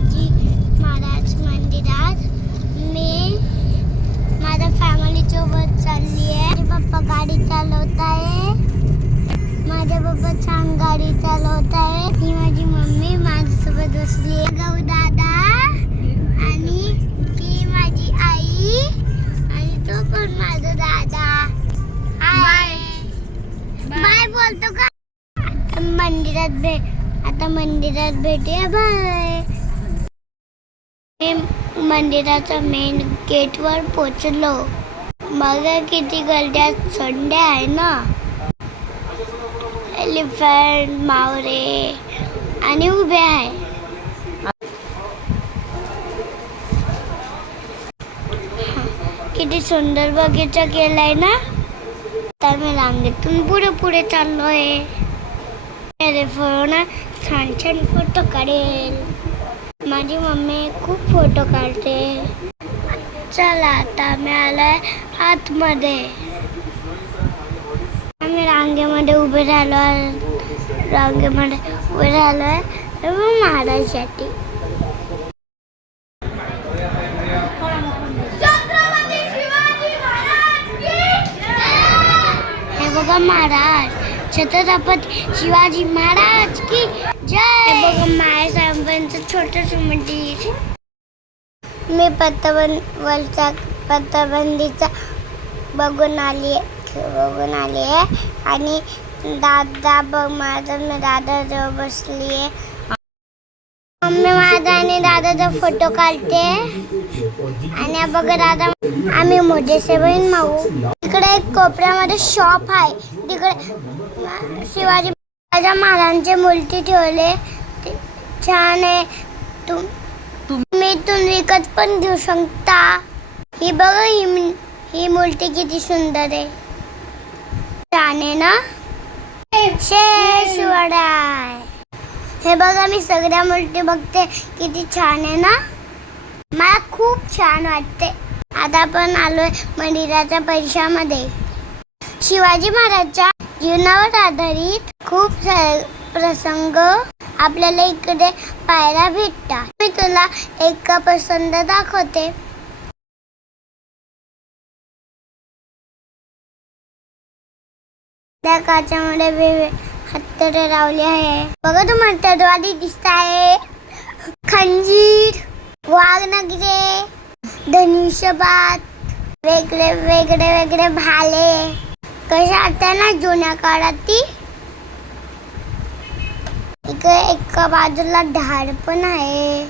शिवाजी महाराज मंदिरात. मी माझ्या फॅमिली सोबत चालली आहे. माझे पप्पा गाडी चालवत आहे. माझे पप्पा छान गाडी चालवत आहे. ही माझी मम्मी माझ्यासोबत बसली आहे. गौ दादा आणि ही माझी आई आणि तो पण माझा दादा. बाय बाय बोलतो का? आता मंदिरात भेट आता मंदिरात भेटूया. बाय मी मंदिराच्या मेन गेटवर पोचलो. बघा किती गर्द्यात संडे आहे ना? एलिफंट मावरे आणि उभे आहे. किती सुंदर बगीचा केलाय ना? तर मी रांगेतून पुढे पुढे चाललोय. अरे फोन छान छान फोटो काढेल. माझी मम्मी खूप फोटो काढते. चला आता मी आलोय आतमध्ये. आम्ही रांगेमध्ये उभे राहिलो रांगेमध्ये उभे राहिलोय. महाराजसाठी. हे बघा महाराज. छत्रपती शिवाजी महाराज की जय. हे मायासाहेबांचं छोटस मंदिर मी पत्ताबंदीचा पत्ताबंदीचा बघून आली बघून आली आहे. आणि दादा बघ माझा मी दादाजवळ बसली आहे. मम्मी माझा आणि दादाचा फोटो काढते. आणि बघत आता आम्ही मोठे बहीण माऊ तिकडे एक कोपऱ्यामध्ये शॉप आहे. तिकडे शिवाजी राजा महाराजांचे मूर्ती ठेवले. छान आहे. तुम तुम्ही इथून विकत पण घेऊ शकता. ही बघा ही ही मूर्ती किती सुंदर आहे. छान आहे ना? शिवाडा हे बघा मी सगळ्या मूर्ती बघते. किती छान आहे ना? मला खूप छान वाटते. आता आपण आलोय मंदिराच्या परिसरामध्ये शिवाजी महाराजच्या जीवनावर आधारित खूप सारे प्रसंग आपल्याला इकडे पाहायला भेटतात. मी तुला एक प्रसंग दाखवते. त्या काचामध्ये वेगळे हत्यारे लावले आहे. बघा तू तलवारी दिसत आहे खंजीर. वाघनगरे धनुष्यबाद वेगळे वेगळे वेगळे भाले. कशा आता ना जुन्या काळात इकडे एका बाजूला ढाळ पण आहे.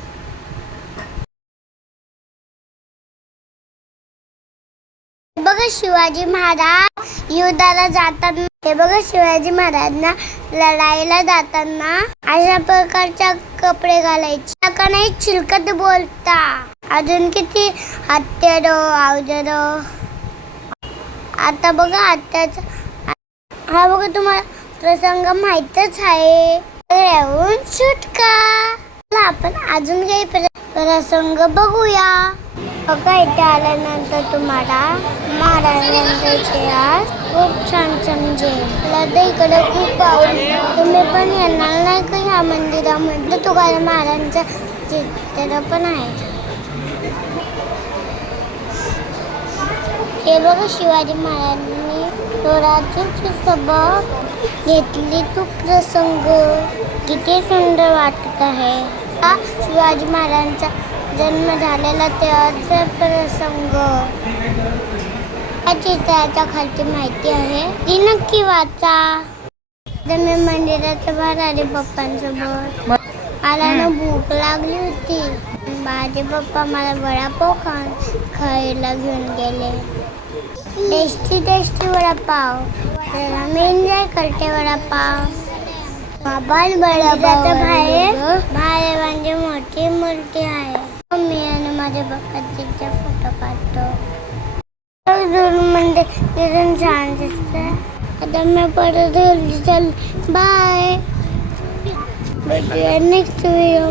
बघ शिवाजी महाराज युद्धाला जाताना हे बघा शिवाजी महाराजांना लढाईला जाताना अशा प्रकारच्या कपडे घालायचे. का नाही चिलकत बोलता. अजून किती? हत्यार अवजार. आता बघा आत्याचा हा बघा तुम्हाला प्रसंग माहितच आहे. येऊन सुटका. आपण अजून काही प्र- प्रसंग बघूया. बघा इथे आल्यानंतर तुम्हाला महाराजांचा इतिहास खूप छान समजेल. मला तर इकडे खूप आवडलं तुम्ही पण येणार नाही का ह्या मंदिरामध्ये? तुम्हाला महाराजांचं चित्र पण आहे. हे बघा शिवाजी महाराजांनी स्वराज्याची सभा घेतली. तो प्रसंग किती सुंदर वाटत आहे. हा शिवाजी महाराजांचा जन्म झालेला तेव्हाचा प्रसंग. या चित्राच्या खालची माहिती आहे. ती नक्की वाचा. तर मी मंदिराच्या बाहेर आले पप्पांसोबत. मला ना भूक लागली होती. माझे पप्पा मला वडापाव खा खायला घेऊन गेले. Tasty tasty vada pav. तर आम्ही एन्जॉय करते वडापाव. बाबाल वडापाव बाहेर बाहेर म्हणजे मोठी मूर्ती आहे मी आणि माझ्या तिथे फोटो काढतो. दूर म्हणजे तिथून छान दिसतंय. आता मी परत चल. Bye next video